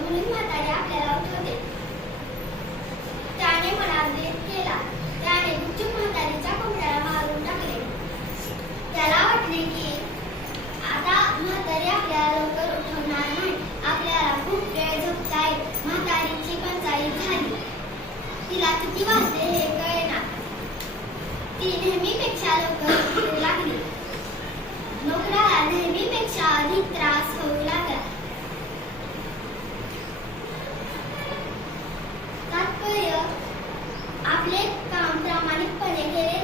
म्हणून म्हातारे आपल्याला उठवते. त्याने मला केला. त्याने म्हातारीच्या कोंबड्याला मारून टाकले. त्याला वाटले की आता म्हातारी आपल्याला लवकर उठवणार नाही. आपल्याला खूप वेळ झोपताय म्हातारीची झाली. तिला किती वाजले हे कळेना. ती नेहमीपेक्षा लवकर लागली. नोकराला नेहमीपेक्षा अधिक त्रास आपले काम प्रामाणिकपणे केले